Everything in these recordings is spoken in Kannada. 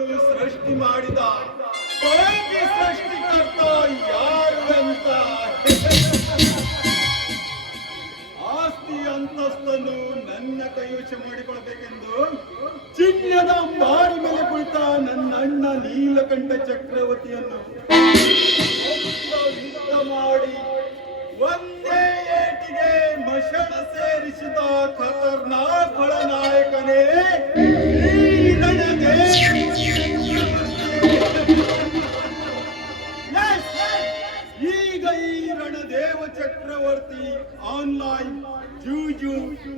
ಪ್ರಪಂಚವನ್ನು ಸೃಷ್ಟಿ ಮಾಡಿದ ಸೃಷ್ಟಿಕರ್ತ ಯಾರು ಅಂತ ಆಸ್ತಿ ಅಂತಸ್ತನ್ನು ನನ್ನ ಕೈವಶ ಮಾಡಿಕೊಳ್ಳಬೇಕೆಂದು ಚಿನ್ನದ ಮಾರಿ ಮೇಲೆ ಕುಳಿತ ನನ್ನ ಅಣ್ಣ ನೀಲಕಂಠ ಚಕ್ರವರ್ತಿಯನ್ನು ಮಾಡಿ ಒಂದೇ ಏಟಿಗೆ ಮಶಣ ಸೇರಿಸಿದ ಖತರ್ನಾಕ್ ನಾಯಕನೇ ನನಗೆ! ಈಗ ಈ ರಣದೇವ ಚಕ್ರವರ್ತಿ ಆನ್ಲೈನ್ ಜೂಜು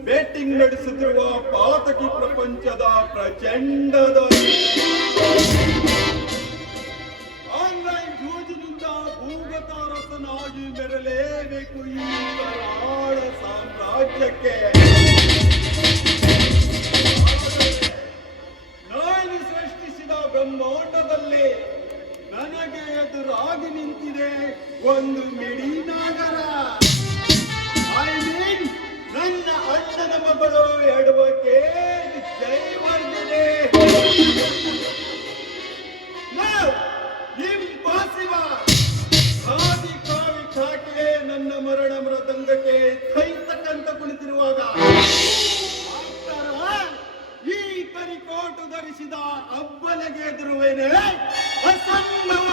ಬೇಟಿಂಗ್ ನಡೆಸುತ್ತಿರುವ ಪಾತಕಿ ಪ್ರಪಂಚದ ಪ್ರಚಂಡದ ಆನ್ಲೈನ್ ಜೂಜಿನಿಂದ ಭೂಗತ ರಸನಾಗಿ ಮೆರಲೇಬೇಕು ಈ ಸಾಮ್ರಾಜ್ಯಕ್ಕೆ. ಎದುರಾಗಿ ನಿಂತಿದೆ ಒಂದು ಮಿಡಿ ನಾಗರ. ಐ ಮೀನ್ ನನ್ನ ಅಣ್ಣನ ಮಗಳು ಎಡವಕ್ಕೆ ಜೈವರ್ಧನೆ ಇಂಪಾಸಿಬಲ್ ಆದಿ ಕಾವಿ ಕಾಕೆ ನನ್ನ ಮರಣ ಮೃದಂಗಕ್ಕೆ ಕೈತಕ್ಕಂತ ಕುಳಿತಿರುವಾಗ ಕರಿಕೋಟು ಧರಿಸಿದ ಅಬ್ಬಲಗೆ ಎದುರುವೇನೆ? ಅಸಂಭವ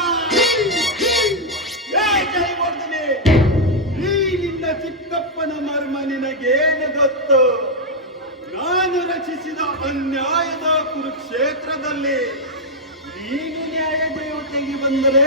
ನಿನ್ನ ಚಿಕ್ಕಪ್ಪನ ಮರ್ಮ ನಿನಗೇನು ಗೊತ್ತು? ನಾನು ರಚಿಸಿದ ಅನ್ಯಾಯದ ಕುರುಕ್ಷೇತ್ರದಲ್ಲಿ ನೀನು ನ್ಯಾಯ ದೇವತೆಗೆ ಬಂದರೆ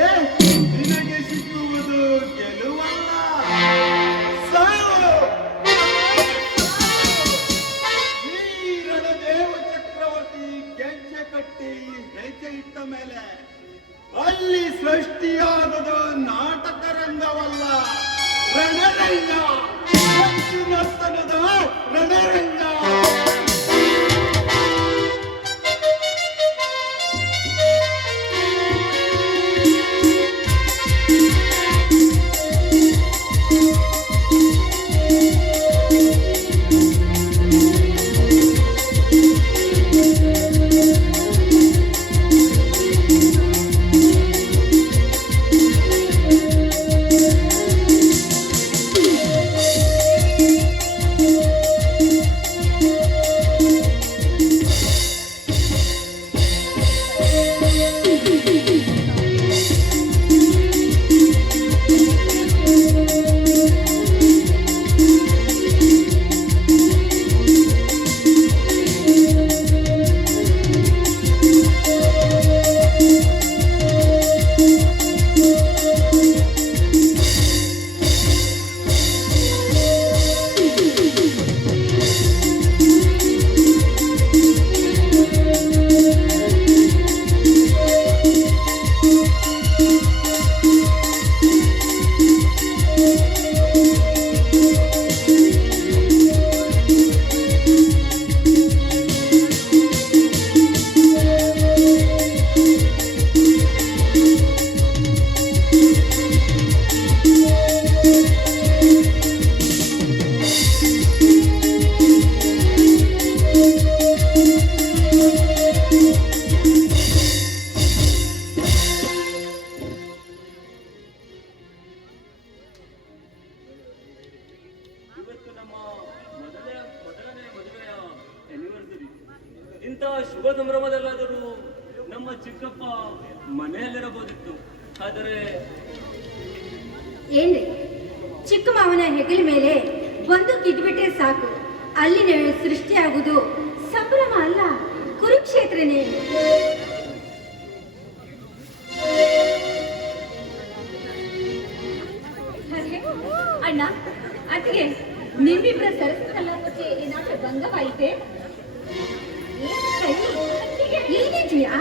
ಏನಿದ್ಯಾ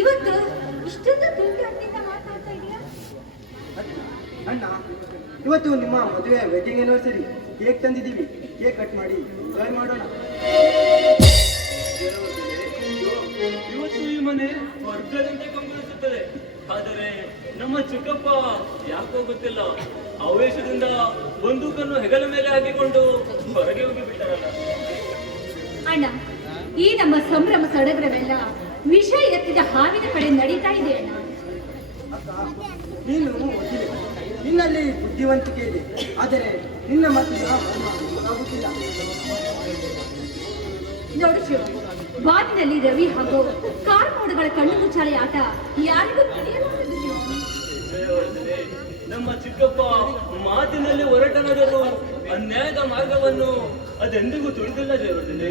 ಇವತ್ತು ಇಷ್ಟೊಂದು ತುಂಟಾಟದಿಂದ ಮಾತಾಡ್ತಾ ಇದೀಯಾ? ಅಣ್ಣ ಇವತ್ತು ನಿಮ್ಮ ಮದುವೆ ವೆಡ್ಡಿಂಗ್ ಆನಿವರ್ಸರಿ ಕೇಕ್ ತಂದಿದ್ದೀವಿ. ಕೇಕ್ ಕಟ್ ಮಾಡಿ ಎಂಜಾಯ್ ಮಾಡೋಣ. ಇವತ್ತು ಈ ಮನೆ ಸ್ವರ್ಗದಂತೆ ಕಂಗೊಳಿಸುತ್ತದೆ. ಆದರೆ ನಮ್ಮ ಚಿಕ್ಕಪ್ಪ ಯಾಕೋ ಗೊತ್ತಿಲ್ಲ. ಆವೇಶದಿಂದ ಬಂದೂಕನ್ನು ಹೆಗಲ ಮೇಲೆ ಹಾಕಿಕೊಂಡು ಹೊರಗೆ ಹೋಗಿ ಬಿಟ್ಟಾರಲ್ಲ ಅಣ್ಣ ಈ ನಮ್ಮ ಸಂಭ್ರಮ ಸಡಗರವೆಲ್ಲ ವಿಷ ಎತ್ತಿದ ಹಾವಿನ ಕಡೆ ನಡೀತಾ ಇದೆ ಅಣ್ಣ. ನೀನು ವಕೀಲೆ. ನಿನ್ನಲ್ಲಿ ಬುದ್ಧಿವಂತಿಕೆ ಇದೆ. ಆದರೆ ನಿನ್ನ ಮಾತಿನ ನೋಡು ಶಿವ ಬಾನಿನಲ್ಲಿ ರವಿ ಹಾಗೂ ಕಾರ್ಮೋಡುಗಳ ಕಣ್ಣು ಮುಚ್ಚಾಲೆ ಆಟ ಯಾರಿಗೂ ತಿಳಿಯಲಾರದು. ನಮ್ಮ ಚಿಕ್ಕಪ್ಪ ಮಾತಿನಲ್ಲಿ ಹೊರಟನಾದರೂ ಅನ್ಯಾಯದ ಮಾರ್ಗವನ್ನು ಅದೆಂದಿಗೂ ತುಳಿದಿಲ್ಲ ಜಯವರ್ಧನೆ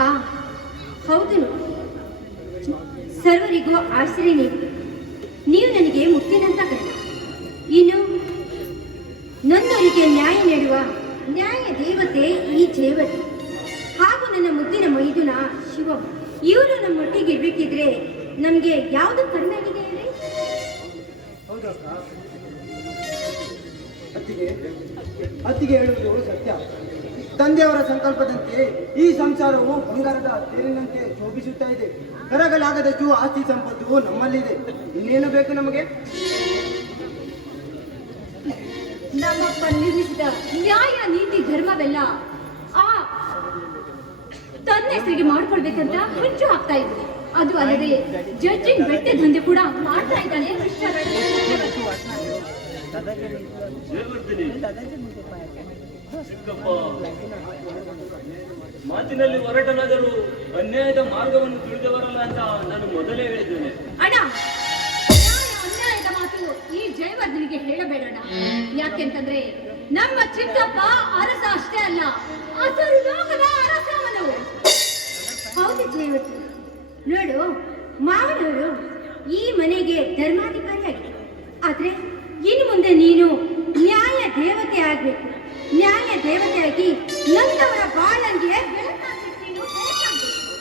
ಆ ಹೌದು ಸರ್ವರಿಗೂ ಆಶ್ರಯ ನೀವು ನೀವು ನನಗೆ ಮುಕ್ತಿನಂತ ಗಂಡ ಇನ್ನು ನನ್ನವರಿಗೆ ನ್ಯಾಯ ನೀಡುವ ನ್ಯಾಯ ದೇವತೆ ಈ ಜೇವತಿ. ಹಾಗೂ ನನ್ನ ಮುದ್ದಿನ ಮೈದುನ ಶಿವ ಇವರು ನಮ್ಮೊಟ್ಟಿಗೆ ಇರ್ಬೇಕಿದ್ರೆ ನಮಗೆ ಯಾವುದು ಕಡಿಮೆ ಆಗಿದೆ ಹೇಳಿ ಅತ್ತಿಗೆ ಅತ್ತಿಗೆ ಹೇಳುವುದು ಸತ್ಯ. ತಂದೆಯವರ ಸಂಕಲ್ಪದಂತೆ ಈ ಸಂಸಾರವು ಬಂಗಾರದ ತೇರಿನಂತೆ ಶೋಭಿಸುತ್ತಾ ಇದೆ. ಕರಗಲಾಗದಷ್ಟು ಆಸ್ತಿ ಸಂಪತ್ತು ನಮ್ಮಲ್ಲಿದೆ. ಇನ್ನೇನು ಬೇಕು ನಮಗೆ? ನಮ್ಮಪ್ಪ ನಿರ್ಮಿಸಿದ ನ್ಯಾಯ ನೀತಿ ಧರ್ಮವೆಲ್ಲ ಆ ತನ್ನ ಹೆಸರಿಗೆ ಮಾಡ್ಕೊಳ್ಬೇಕಂತ ಹುಚ್ಚು ಹಾಕ್ತಾ ಇದ್ರು ಅದು ಅಲ್ಲದೆ ಜಡ್ಜಿಂಗ್ ಬೆಟ್ಟೆ ದಂಧೆ ಕೂಡ ಮಾಡ್ತಾ ಇದ್ದಾನೆ ಮಿಸ್ಟರ್ ಚಿಕ್ಕಪ್ಪ ಮಾತಿನಲ್ಲಿ ಹೊರಟನಾದರೂ ಅನ್ಯಾಯದ ಮಾರ್ಗವನ್ನು ತಿಳಿದವರಲ್ಲ ಅಂತ ನಾನು ಮೊದಲೇ ಹೇಳಿದ್ದೇನೆ. ಅಣ್ಣ ನ್ಯಾಯ ಅನ್ಯಾಯದ ಮಾತು ಈ ಜಯವರ್ಧನಿಗೆ ಹೇಳಬೇಡಣ ಯಾಕೆಂತಂದ್ರೆ ನಮ್ಮ ಚಿಕ್ಕಪ್ಪ ಅರಸ ಅಷ್ಟೇ ಅಲ್ಲ, ಅಸರು ಲೋಕದ ಅರಸವನು ಹೌದು ಜಯವತಿ ನೋಡು, ಮಾವನವರು ಈ ಮನೆಗೆ ಧರ್ಮಾಧಿಕಾರಿಯಾಗಿ ಆದ್ರೆ ಇನ್ನು ಮುಂದೆ ನೀನು ನ್ಯಾಯ ದೇವತೆ ಆಗ್ಬೇಕು. ನ್ಯಾಯ ದೇವತೆಯಾಗಿ ನನ್ನವರ ಬಾಳಂಗಿಯ ಬೆಳಕಾಗ್ಬೇಕು ನೀನು, ಬೆಳಕಾಗ್ಬೇಕು.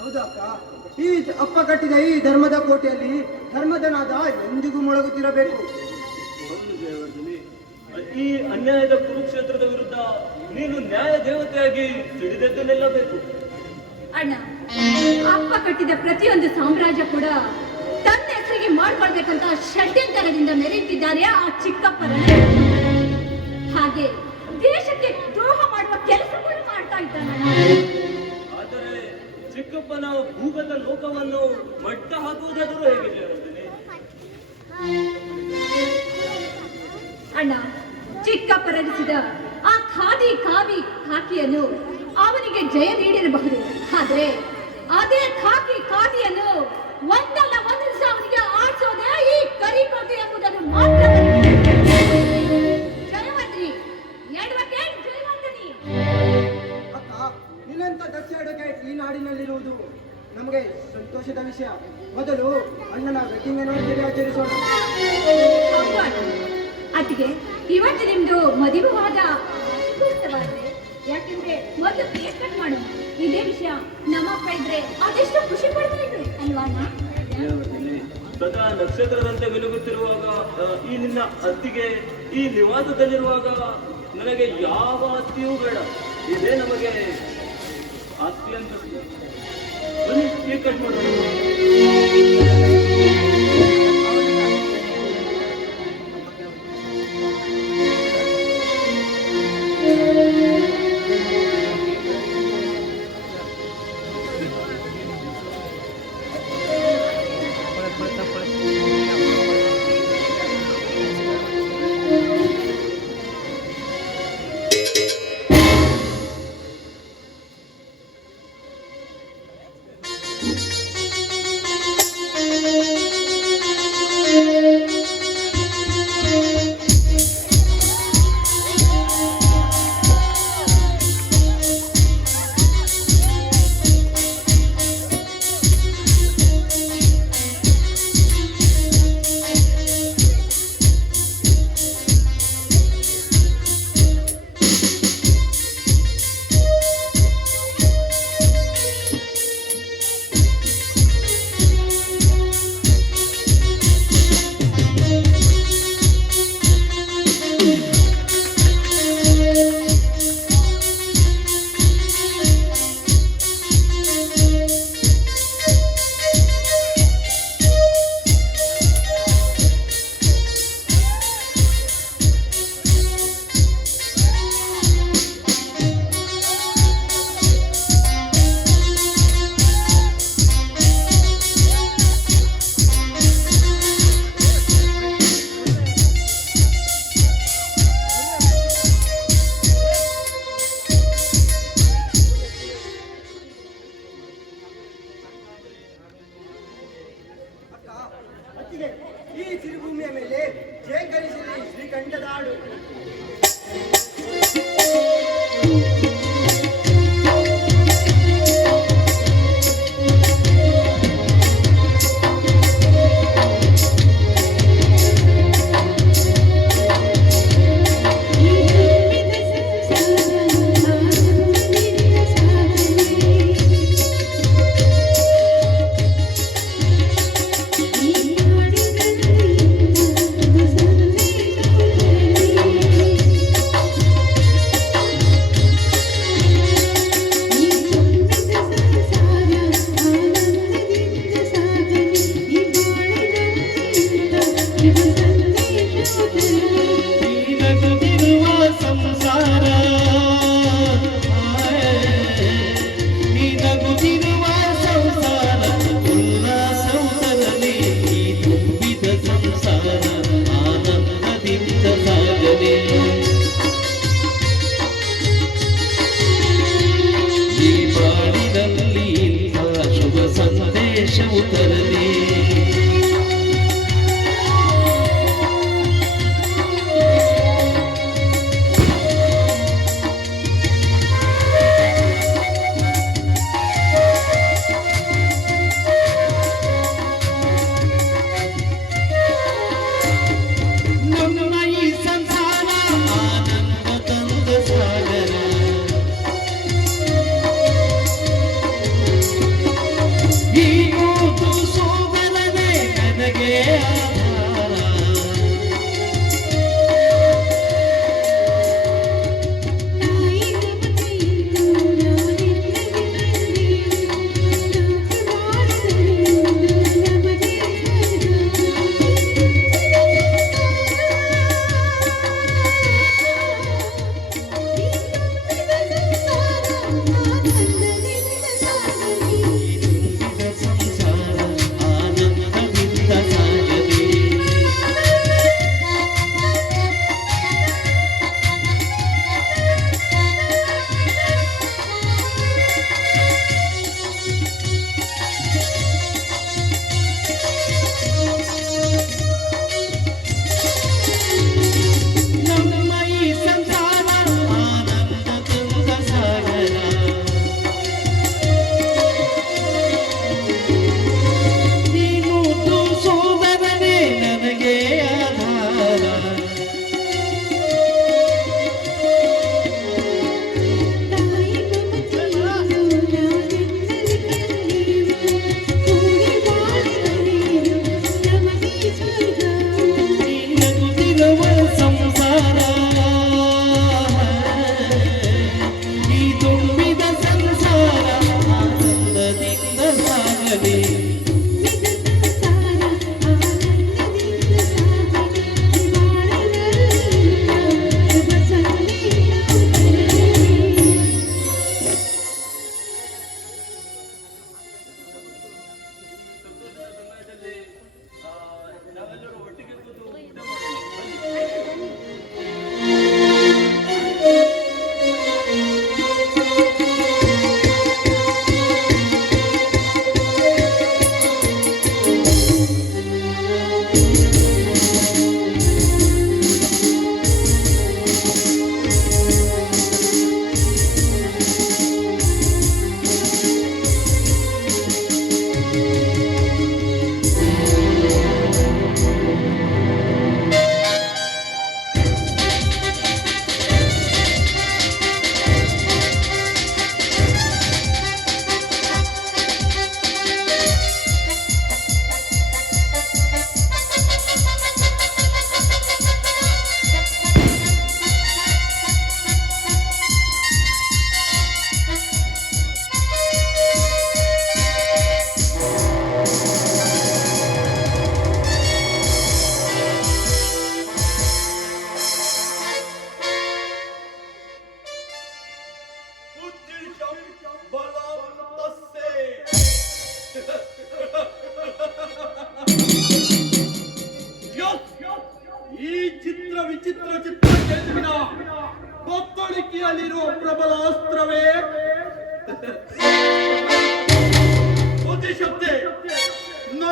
ಹೌದಾ ಅಕ್ಕ ಈ ಅಪ್ಪ ಕಟ್ಟಿದ ಈ ಧರ್ಮದ ಕೋಟೆಯಲ್ಲಿ ಧರ್ಮದನಾದ ಎಂದಿಗೂ ಮೊಳಗುತ್ತಿರಬೇಕು. ಈ ಅನ್ಯಾಯದ ಕುರುಕ್ಷೇತ್ರದ ವಿರುದ್ಧ ನೀನು ನ್ಯಾಯ ದೇವತೆಯಾಗಿ ತಿಳಿದದ್ದು ನಿಲ್ಲಬೇಕು. ಅಣ್ಣ ಅಪ್ಪ ಕಟ್ಟಿದ ಪ್ರತಿಯೊಂದು ಸಾಮ್ರಾಜ್ಯ ಕೂಡ ತನ್ನ ಹೆಸರಿಗೆ ಮಾಡ್ಕೊಳ್ಬೇಕಂತ ಷಡ್ಯಂತರದಿಂದ ಮೆರೆಯುತ್ತಿದ್ದಾರೆ ಆ ಚಿಕ್ಕಪ್ಪನ? ಹಾಗೆ ದೇಶಕ್ಕೆ ದ್ರೋಹ ಮಾಡುವ ಕೆಲಸ ಕೂಡ ಮಾಡ್ತಾ ಇದ್ದಾನಣ್ಣ ಆದರೆ ಚಿಕ್ಕಪ್ಪನ ಭೂಗತ ಲೋಕವನ್ನು ಮಟ್ಟ ಹಾಕುವುದಾದರೂ ಅಣ್ಣ, ಚಿಕ್ಕಪ್ಪ ಆ ಖಾದಿ ಕಾವಿ ಖಾಕಿಯನ್ನು ಅವನಿಗೆ ಜಯ ನೀಡಿರಬಹುದು. ಆದ್ರೆ ಅದೇ ಖಾಕಿ ಖಾದಿಯನ್ನು ಒಂದಲ್ಲ ಒಂದು ದಿವಸ ಅವನಿಗೆ ಆಡಿಸೋದೇ ಈ ಕರಿಕೋಟೆ ಎಂಬುದನ್ನು ಮಾತ್ರ ನಿನ್ನಂತ ದಕ್ಷ ಅಡ್ವೊಕೇಟ್ ಈ ನಾಡಿನಲ್ಲಿರುವುದು ನಮಗೆ ಸಂತೋಷದ ವಿಷಯ. ಮೊದಲು ಅಣ್ಣನ ವೆಡ್ಡಿಂಗ್ ಅನಿವರ್ಸರಿ ಆಚರಿಸೋಣ. ಅದಕ್ಕೆ. ಇವತ್ತು ನಿಮ್ದು ಮದುವೆವಾದ ಮುಹೂರ್ತವಾಗಿದೆ ಯಾಕೆಂದ್ರೆ ಮೊದಲು ಕೇಕ್ ಕಟ್ ಮಾಡು ಇದೇ ವಿಷಯ ನಮ್ಮಪ್ಪ ಇದ್ರೆ ಅದೆಷ್ಟು ಖುಷಿ ಪಡ್ತಾ ಇದ್ರು ಅಲ್ವಾ ಸದಾ ನಕ್ಷತ್ರದಂತೆ ಮಿಲುಗುತ್ತಿರುವಾಗ ಈ ನಿನ್ನ ಅತ್ತಿಗೆ ಈ ನಿವಾಸದಲ್ಲಿರುವಾಗ ನನಗೆ ಯಾವ ಅತ್ತಿಯೂ ಬೇಡ. ಇದೇ ನಮಗೆ ಆಸ್ತಿ ಅಂತ ಬನ್ನಿ ಕೇಕ್ ಕಟ್ ಮಾಡೋಣ.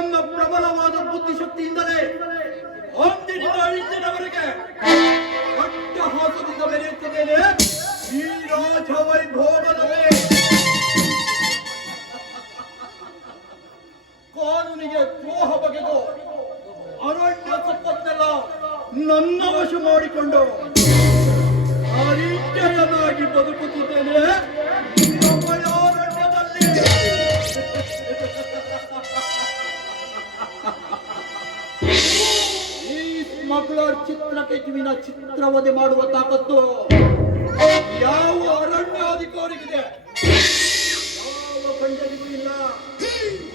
ನಮ್ಮ ಪ್ರಬಲವಾದ ಬುದ್ಧಿಶಕ್ತಿಯಿಂದಲೇ ಹೊಂದಿಟ್ಟವರಿಗೆ ಅಳಿಸಿದವರಿಗೆ ಅಟ್ಟಹಾಸದಿಂದ ಬೆರೆಯುತ್ತಿದ್ದೇನೆ ಈ ರಾಜ ವೈಭೋಗದಲ್ಲೇ ಕಾನೂನಿಗೆ ದ್ರೋಹ ಬಗೆದು ಅರಣ್ಯ ಸಂಪತ್ತೆಲ್ಲ ನನ್ನ ವಶ ಮಾಡಿಕೊಂಡು ಅರಿಜ್ಯನಾಗಿ ಬದುಕುತ್ತಿದ್ದೇನೆ. ಅರಣ್ಯದಲ್ಲಿ. ಈ ಚಿತ್ರಕ್ಕೆ ಚಿತ್ರಕೆಜುವಿನ ಚಿತ್ರವದೆ ಮಾಡುವ ತಾಕತ್ತು. ಯಾವ ಅರಣ್ಯಾಧಿಕಾರಿಗಿದೆ? ಯಾವ ಖಂಡನಿಗೂ ಇಲ್ಲ.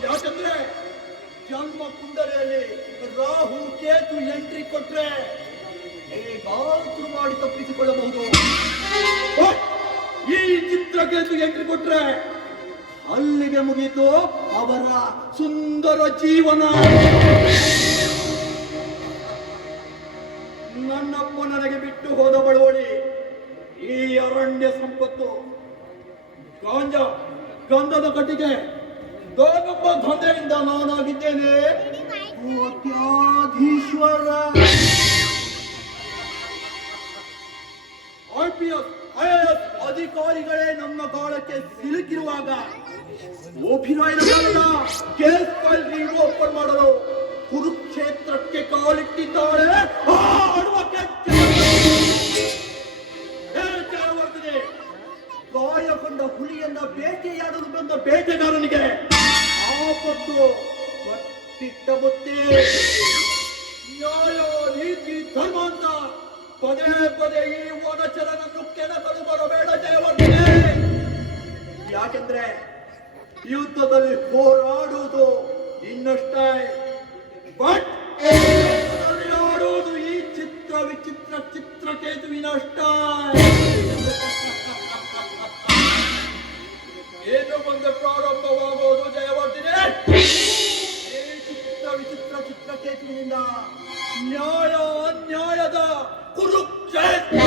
ಯಾಕಂದ್ರೆ ಜನ್ಮ ಕುಂಡಲೆಯಲ್ಲಿ ರಾಹು, ಕೇತು ಎಂಟ್ರಿ ಕೊಟ್ರೆ ಹೇಗಾದ್ರೂ ಮಾಡಿ ತಪ್ಪಿಸಿಕೊಳ್ಳಬಹುದು. ಈ ಚಿತ್ರಕೇತು ಎಂಟ್ರಿ ಕೊಟ್ರೆ ಅಲ್ಲಿಗೆ ಮುಗೀತು. ಅವರ ಸುಂದರ ಜೀವನ. ನನ್ನಪ್ಪ ನನಗೆ ಬಿಟ್ಟು ಹೋದ ಬಳುವಳಿ ಈ ಅರಣ್ಯ ಸಂಪತ್ತು. ಗಾಂಜ ಗಂಧದ ಕಟ್ಟಿಗೆ ದೊಡ್ಡಪ್ಪ ಧಂದೆಯಿಂದ ನಾನಾಗಿದ್ದೇನೆ. ಪಿ ಐಪಿಎಸ್ ಐಎಎಸ್ ಅಧಿಕಾರಿಗಳೇ ನಮ್ಮ ಕಾಲಕ್ಕೆ ಸಿಲುಕಿರುವಾಗ ಕೇಸ್ ಫೈಲ್ ಓಪನ್ ಮಾಡಲು ಕುರುಕ್ಷೇತ್ರಕ್ಕೆ ಕಾಲಿಟ್ಟಿದ್ದಾರೆ. ಗಾಯಗೊಂಡ ಹುಲಿಯನ್ನ ಬೇಟೆಯಾಡಲು ಬಂದ ಬೇಟೆಗಾರನಿಗೆ ಆಪತ್ತು ಕಟ್ಟಿಟ್ಟ ಬುತ್ತಿ. ಪದೇ ಪದೇ ಈ ವನಚರನನ್ನು ಕೆಣಕಲು ಬರಬೇಡ ಜಯವರ್ಧನೆ ಯಾಕೆಂದ್ರೆ ಯುದ್ಧದಲ್ಲಿ ಹೋರಾಡುವುದು ಇನ್ನಷ್ಟೇ. ಬಟ್ ಆಡುವುದು ಈ ಚಿತ್ರ ವಿಚಿತ್ರ ಚಿತ್ರಕೇತುವಿನಷ್ಟೇ. ಏನು ಮುಂದೆ ಪ್ರಾರಂಭವಾಗುವುದು ಜಯವರ್ಧನೆ ಈ ಚಿತ್ರ ವಿಚಿತ್ರ ಚಿತ್ರಕೇತುವಿನಿಂದ. ನ್ಯಾಯ ಅನ್ಯಾಯದ ಕುರುಕ್ಷೇತ್ರ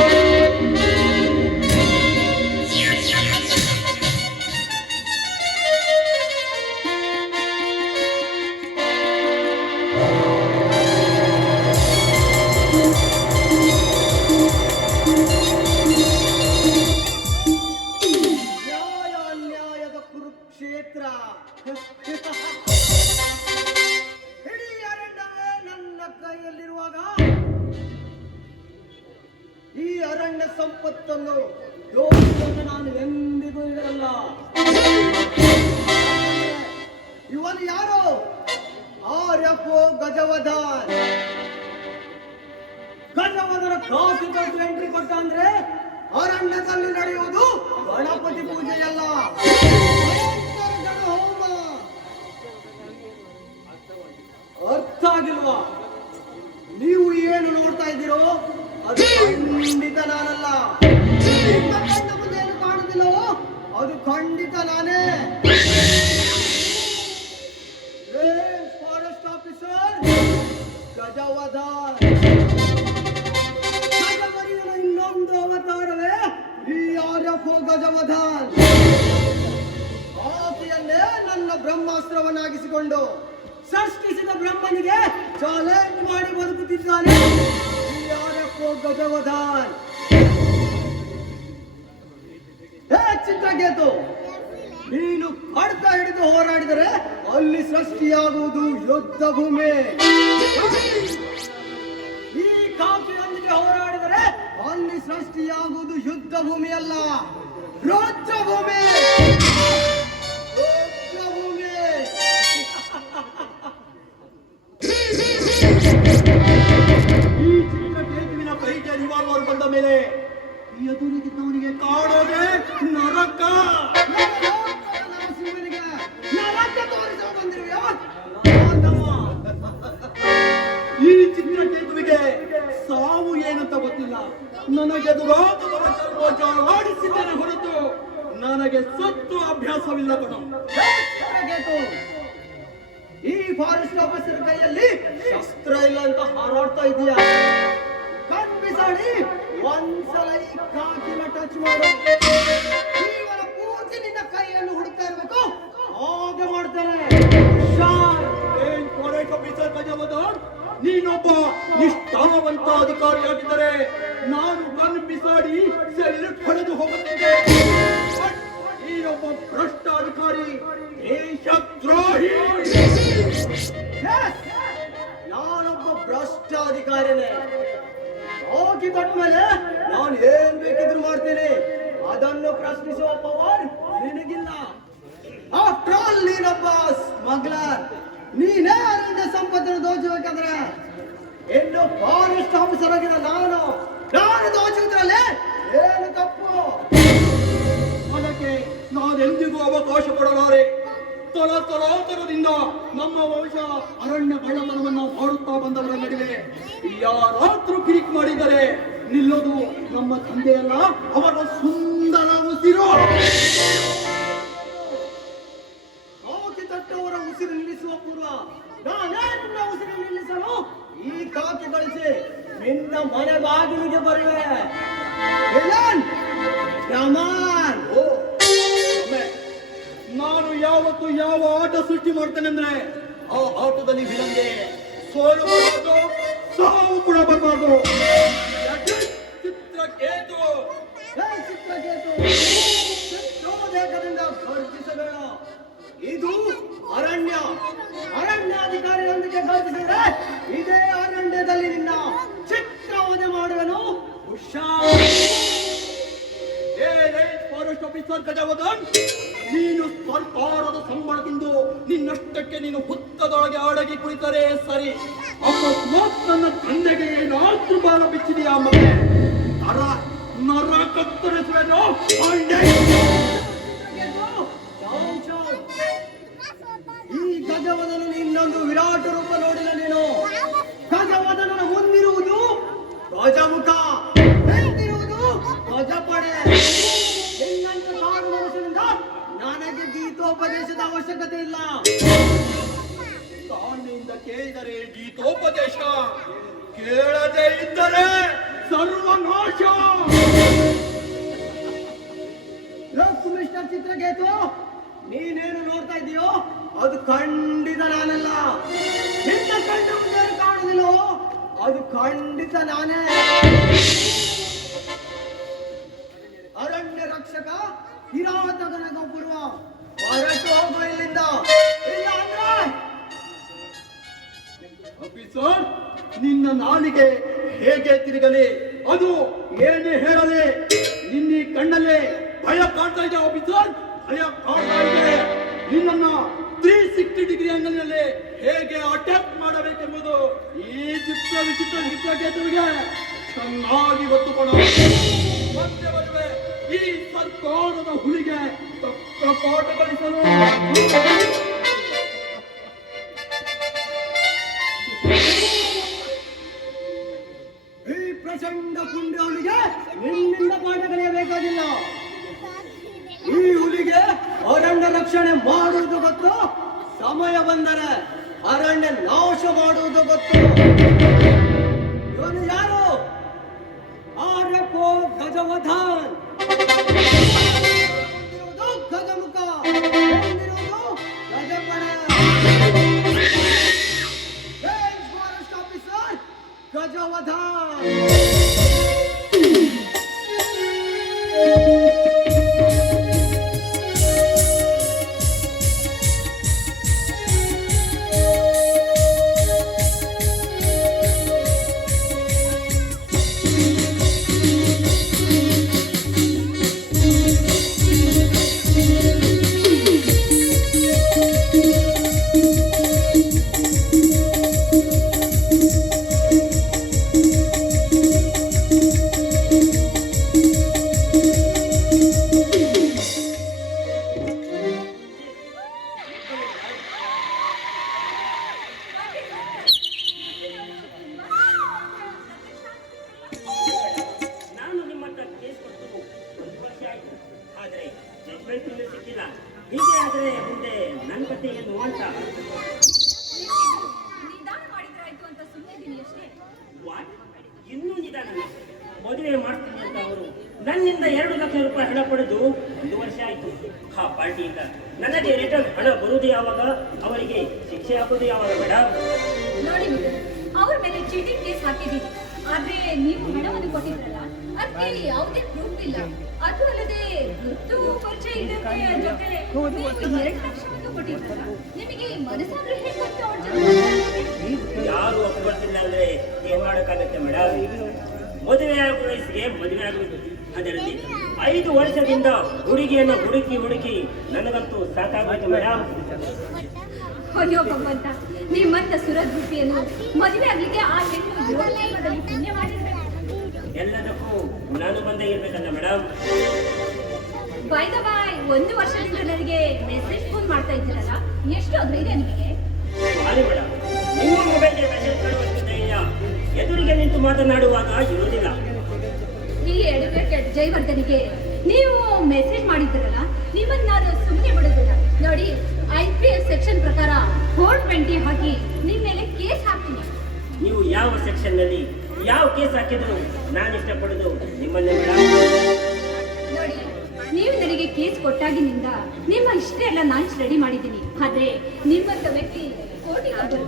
ನ್ಯಾಯ ಅನ್ಯಾಯದ ಕುರುಕ್ಷೇತ್ರ. ಕೈಯಲ್ಲಿರುವಾಗ ಈ ಅರಣ್ಯ ಸಂಪತ್ತನ್ನು ಯೋಚಿಸಲು ನಾನು ಎಂದಿಗೂ ಇರಲ್ಲ. ಇವನು ಯಾರು? ಆರ್ಯಪೋ ಗಜವದ ಗಜವದರ ಕಾಸು ಕಟ್ಟು ಎಂಟ್ರಿ ಕೊಟ್ಟ ಅಂದ್ರೆ ಅರಣ್ಯದಲ್ಲಿ ನಡೆಯುವುದು ಗಣಪತಿ ಪೂಜೆಯಲ್ಲ. ಅರ್ಥ ಆಗಿಲ್ವಾ? ನೀವು ಏನು ನೋಡ್ತಾ ಇದ್ದೀರೋ ಅದು ಖಂಡಿತ ನಾನಲ್ಲ. ನಿಮ್ಮ ಕಣ್ಣ ಮುಂದೆ ಏನು ಕಾಣುದಿಲ್ಲವೋ ಅದು ಖಂಡಿತ ನಾನೇ. ಫಾರೆಸ್ಟ್ ಆಫೀಸರ್ ಗಜವಧ. ಇನ್ನೊಂದು ಅವತಾರವೇ ಈ ಆರ್ಯಫೋ ಗಜವಧನ್ ಆಕೆಯನ್ನೇ ನನ್ನ ಬ್ರಹ್ಮಾಸ್ತ್ರವನ್ನಾಗಿಸಿಕೊಂಡು ಸೃಷ್ಟಿಸಿದ ಬ್ರಹ್ಮನಿಗೆ ಚಾಲೆಂಜ್ ಮಾಡಿ ಬದುಕುತ್ತಿದ್ದಾನೆ. ಯಾರಕ್ಕೋ ಗಜವಧಾನ್. ಚಿತ್ರಕೇತು, ನೀನು ಕಡ್ತ ಹಿಡಿದು ಹೋರಾಡಿದರೆ ಅಲ್ಲಿ ಸೃಷ್ಟಿಯಾಗುವುದು ಯುದ್ಧ ಭೂಮಿ. ಈ ಕಾಫಿಯೊಂದಿಗೆ ಹೋರಾಡಿದರೆ ಅಲ್ಲಿ ಸೃಷ್ಟಿಯಾಗುವುದು ಯುದ್ಧ ಭೂಮಿಯಲ್ಲ ರುದ್ರ ಭೂಮಿ. ಎದುರಿಗಿದ್ದವನಿಗೆ ಕಾಣೋದೆ ನರಕ. ಶಿವನಿಗೆ ನರಕ. ಈ ಚಿತ್ರಕೇತುವಿಗೆ ಸಾವು ಏನಂತ ಗೊತ್ತಿಲ್ಲ. ನನಗೆದುರಾದವರ ಚರ್ಮ ಜಾಡಿಸಿದ್ದೇನೆ ಹೊರತು ನನಗೆ ಸತ್ತು ಅಭ್ಯಾಸವಿಲ್ಲ ಕಣ. ಈ ಫಾರೆಸ್ಟ್ ಆಫೀಸರ್ ಕೈಯಲ್ಲಿ ಶಸ್ತ್ರ ಇಲ್ಲ ಅಂತ ಹಾರಾಡ್ತಾ ಇದೀಯ? ಕಣ್ ಬಿಸಾಡಿ ಒಂದ್ಸಲ ಈ ಕಾಕಿನ ಟಚ್ ಮಾಡು. ಜೀವನ ಪೂರ್ತಿ ನಿನ್ನ ಕೈಯನ್ನು ಹುಡುಕ್ತಾ ಇರ್ಬೇಕು. ಹಾಗೆ ಮಾಡ್ತಾರೆ. ಏನ್ ಫಾರೆಸ್ಟ್ ಆಫೀಸರ್ ಗಜವದನ್? ನೀನೊಬ್ಬ ನಿಷ್ಠಾವಂತ ಅಧಿಕಾರಿಯಾಗಿದ್ದರೆ ನಾನು ಕಣ್ ಬಿಸಿ ಬಿಸಾಡಿ ಸೆಲ್ಯೂಟ್ ಹೊಡೆದು ಹೋಗುತ್ತಿದ್ದೆ ನೀನೊಬ್ಬ ಭ್ರಷ್ಟ ಅಧಿಕಾರಿ, ದೇಶದ್ರೋಹಿ. ನಾನೊಬ್ಬ ಭ್ರಷ್ಟ ಅಧಿಕಾರಿನೇ. ಹೋಗಿ ಮೇಲೆ ನಾನು ಏನ್ ಬೇಕಿದ್ರು ಮಾಡ್ತೀನಿ. ಅದನ್ನು ಪ್ರಶ್ನಿಸುವ ಪವರ್ ನಿನಗಿಲ್ಲ. ಆಫ್ಟರ್ ಆಲ್ ನೀನೊಬ್ಬ ಸ್ಮಗ್ಲರ್ ನೀನೇ ಅರಣ್ಯ ಸಂಪತ್ತನ್ನು ದೋಚಬೇಕಾದ್ರೆ ಇನ್ನು ಫಾರೆಸ್ಟ್ ಆಫೀಸರ್ ಆಗಿರೋ ನಾನು. ನಾನು ದೋಚುವುದ್ರಲ್ಲಿ ಏನು ತಪ್ಪು? ಅದಕ್ಕೆ ನಾನು ಎಂದಿಗೂ ಅವಕಾಶ ಕೊಡಲಾರೆ. ತಲ ತಲಾಂತರದಿಂದ ನಮ್ಮ ವಂಶ ಅರಣ್ಯ ಕಳ್ಳತನವನ್ನು ಮಾಡುತ್ತಾ ಬಂದವರ ನಡುವೆ. ಯಾರಾದ್ರೂ ಕಿರಿಕ್ ಮಾಡಿದರೆ ನಿಲ್ಲೋದು ನಮ್ಮ ತಂದೆಯಲ್ಲ ಅವರ ಸುಂದರ ಉಸಿರು. ಕಾಕಿ ತಟ್ಟವರ ಉಸಿರು ನಿಲ್ಲಿಸುವ ಪೂರ್ವ ನಾನೇ ಉಸಿರು ನಿಲ್ಲಿಸಲು ಈ ಕಾಕಿ ಕಳಿಸಿ ನಿನ್ನ ಮನೆ ಬಾಗಿಲಿಗೆ ಬರುವೆ. ವಿಲನ್, ಓ, ನಾನು ಯಾವತ್ತು ಯಾವ ಆಟ ಸೃಷ್ಟಿ ಮಾಡ್ತೇನೆ ಅಂದ್ರೆ ಆ ಆಟದಲ್ಲಿ ವಿಳಂಬೆ ಸೋಲು ಸಾವು ಕೂಡ ಬರಬಾರ್ದು. ಚಿತ್ರಕೇತು. ಇದು ಅರಣ್ಯ. ಅರಣ್ಯಾಧಿಕಾರಿಗಳೊಂದಿಗೆ ಗರ್ಜಿಸಿದ್ರೆ ಇದೇ ಅರಣ್ಯದಲ್ಲಿ ನಿನ್ನ ಫಾರೆಸ್ಟ್ ಆಫೀಸರ್ ಗಜವದನ್ ನೀನು ಸರ್ಕಾರದ ಸಂಬಳದಿಂದ ನಿನ್ನಷ್ಟಕ್ಕೆ ನೀನು ಹುತ್ತದೊಳಗೆ ಅಡಗಿ ಕುಳಿತರೆ ಸರಿ. ಅಕಸ್ಮಾತ್ ನನ್ನ ತಂದೆಗೆ ಏನಾದ್ರೂ ಬಾಲ ಬಿಚ್ಚಿದೆಯಾ ಮಗನೆ? ನರ ನರ ಕತ್ತರಿಸುವೆನು. ಈ ಗಜವದನ ಇನ್ನೊಂದು ವಿರಾಟ ರೂಪ ನೋಡಿಲ್ಲ ನೀನು. ಗಜವದನ ಹೊಂದಿರುವುದು ಗಜಮುಖ ಹೊಂದಿರುವುದು ಗಜಪಡೆ ಗೀತೋಪದೇಶದ ಅವಶ್ಯಕತೆ ಇಲ್ಲ. ತಾನಿಂದ ಕೇಳಿದರೆ ಗೀತೋಪದೇಶ ಕೇಳದೆ ಇದ್ದರೆ ಸರ್ವನಾಶ. ಮಿಸ್ಟರ್ ಚಿತ್ರಕೇತು ನೀನೇನು ನೋಡ್ತಾ ಇದೆಯೋ ಅದು ಖಂಡಿತ ನಾನಲ್ಲ. ನಿನ್ನ ಕಂಡು ಮುಂದೇನು ಕಾಣುದಿಲ್ಲೋ ಅದು ಖಂಡಿತ ನಾನೇ. ಅರಣ್ಯ ರಕ್ಷಕ ಕಿರಾತಕನ ಪೂರ್ವ ಹೊರಟು ಹೋಗು ಇಲ್ಲ ಅಂದ್ರೆ? ಆಫೀಸರ್ ನಿನ್ನ ನಾಲಿಗೆ ಹೇಗೆ ತಿರುಗಲಿ? ಅದು ಏನೇ ಹೇಳಲಿ, ನಿನ್ನ ಕಣ್ಣಲ್ಲೇ ಭಯ ಕಾಣ್ತಾ ಇದೆ ಆಫೀಸರ್ ಭಯ ಕಾಣ್ತಾ ಇದೆ. ನಿನ್ನನ್ನ ತ್ರೀ ಸಿಕ್ಸ್ಟಿ ಡಿಗ್ರಿ ಆಂಗಲ್ನಲ್ಲಿ ಹೇಗೆ ಅಟ್ಯಾಕ್ ಮಾಡಬೇಕೆಂಬುದು ಈ ಚಿತ್ರ ವಿಚಿತ್ರ ಚಿತ್ರಕೇತುವಿಗೆ ಚೆನ್ನಾಗಿ ಗೊತ್ತು ಕೊಡು ಮತ್ತೆ ಬರುವೆ ಈ ಸರ್ಕಾರದ ಹುಲಿಗೆ ಪಾಠ ಕಲಿಸಲು ಆ ಪಾರ್ಟಿಯಿಂದ ನನಗೆ ರಿಟರ್ನ್ ಹಣ ಬರುವುದು ಯಾವಾಗ ಅವರಿಗೆ ಶಿಕ್ಷೆ ಹಾಕೋದು ಯಾವಾಗ ಮೇಡಮ್ ನೋಡಿ ಅವ್ರ ಮೇಲೆ ಚೀಟಿಂಗ್ ಕೇಸ್ ಹಾಕಿದ್ದೀನಿ. ಆದ್ರೆ ನೀವು ಹಣವನ್ನು ಕೊಟ್ಟಿದ್ರಲ್ಲ ಅದಕ್ಕೆ ಯಾವುದೇ ಪ್ರೂಫ್ ಇಲ್ಲ. ಅದು ಅಲ್ಲದೆ ಗುರುತು ಪರಿಚಯ ಇದ್ದಕ್ಕೆ ಜೊತೆ ನೀವು ಎರಡು ಲಕ್ಷವನ್ನು ಕೊಟ್ಟಿದ್ರಲ್ಲ ನಿಮಗೆ ಮನಸ್ಸಾದ್ರೆ ಹೇಗೆ ಗೊತ್ತು ಅವ್ರ ಜೊತೆ ಯಾರು ಒಪ್ಕೊಳ್ತಿಲ್ಲ ಅಂದ್ರೆ ಏನ್ ಮಾಡಕ್ಕಾಗತ್ತೆ ಮೇಡಮ್ ಮದುವೆ ಆಗುವ ವಯಸ್ಸಿಗೆ ಮದುವೆ ಆಗಬೇಕು ಅದರಲ್ಲಿ ಐದು ವರ್ಷದಿಂದ ಹುಡುಗಿಯನ್ನು ಹುಡುಕಿ ಹುಡುಕಿ ನನಗಂತೂ ಸಾಕಾಗೋಯ್ತು ಮೇಡಮ್ ಅಯ್ಯೋ ಭಗವಂತ ನಿಮ್ಮಂತ ಸುರದ್ಭೂತಿಯನ್ನು ಮದುವೆ ಆಗ್ಲಿಕ್ಕೆ ಆ ಹೆಣ್ಣು ಪುಣ್ಯ ಎಲ್ಲದಕ್ಕೂ ನಾನು ಬಂದೇ ಇರ್ಬೇಕಲ್ಲ ಮೇಡಮ್ ಬೈ ದ ಬಾಯ್ ಒಂದು ವರ್ಷದಿಂದ ನನಗೆ ಮೆಸೇಜ್ ಫೋನ್ ಮಾಡ್ತಾ ಇದ್ದೀರಲ್ಲ ಎಷ್ಟು ಧೈರ್ಯ ನಿಮಗೆ? ಸಾರಿ ಮೇಡಮ್ ನಿಮ್ಮ ಮೊಬೈಲ್ಗೆ ಮೆಸೇಜ್ ಕಳುವಷ್ಟು ಧೈರ್ಯ ಎದುರಿಗೆ ನಿಂತು ಮಾತನಾಡುವಾಗ ಇರುವುದಿಲ್ಲ. ಈ ಎಡಬೇಕೆಟ್ ಜೈವರ್ಧನಿಗೆ ನೀವು ಮೆಸೇಜ್ ಮಾಡಿದ್ದೀರಲ್ಲ ನಿಮ್ಮನ್ನ ನಾನು ಸುಮ್ಮನೆ ಬಿಡೋದಿಲ್ಲ. ನೋಡಿ ಐ ಪಿ ಎಸ್ ಸೆಕ್ಷನ್ ಪ್ರಕಾರ ಫೋರ್ ಟ್ವೆಂಟಿ ಹಾಕಿ ನಿಮ್ಮ ಮೇಲೆ ಕೇಸ್ ಹಾಕ್ತೀನಿ. ನೀವು ಯಾವ ಸೆಕ್ಷನ್ನಲ್ಲಿ ಯಾವ ಕೇಸ್ ಹಾಕಿದ್ರು ನಾನು ಇಷ್ಟಪಡೋದು ನಿಮ್ಮನ್ನೇ ನೋಡಿ ನೀವು ನನಗೆ ಕೇಸ್ ಕೊಟ್ಟಾಗಿನಿಂದ ನಿಮ್ಮ ಇಷ್ಟ ಎಲ್ಲ ನಾನು ಸ್ಟಡಿ ಮಾಡಿದ್ದೀನಿ. ಆದ್ರೆ ನಿಮ್ಮಂತ ವ್ಯಕ್ತಿ ಕೋರ್ಟಿಗೆ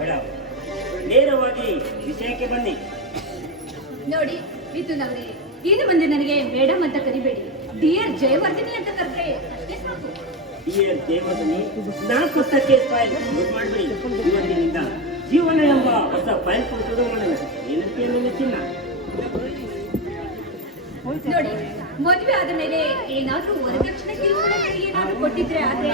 ಮೇಡಮ್ ನೇರವಾಗಿ ವಿಷಯಕ್ಕೆ ಬನ್ನಿ. ನೋಡಿ ಮಿಥುನ್ ಅವರೇ ಏನು ಮುಂದೆ ನನಗೆ? ಮೇಡಮ್ ಅಂತ ಕರಿಬೇಡಿ. ಡಿಯರ್ ಜಯವರ್ಧಿನಿ ಅಂತ ಕರೆದ್ರೆ. ಅಷ್ಟೇ ಸಾಕು. ಡಿಯರ್ ದೇವದನಿ ನಾನು ಪುಸ್ತಕಕ್ಕೆ ಫೈಲ್ ಯೂಸ್ ಮಾಡ್ಬಿಡಿ. ಇವತ್ತಿನಿಂದ ಜೀವನ ಎಂಬ ಹೊಸ ಫೈಲ್ ಕೊಟ್ಟು ಮಾಡೋಣ ಏನಂತೆ ನನ್ನ ಚಿನ್ನ? ನೋಡಿ ಮದುವೆ ಆದ ಮೇಲೆ ಏನಾದ್ರೂ ವರದಕ್ಷಿಣೆ ಏನಾದ್ರೂ ಕೊಟ್ಟಿದ್ರೆ ಆದ್ರೆ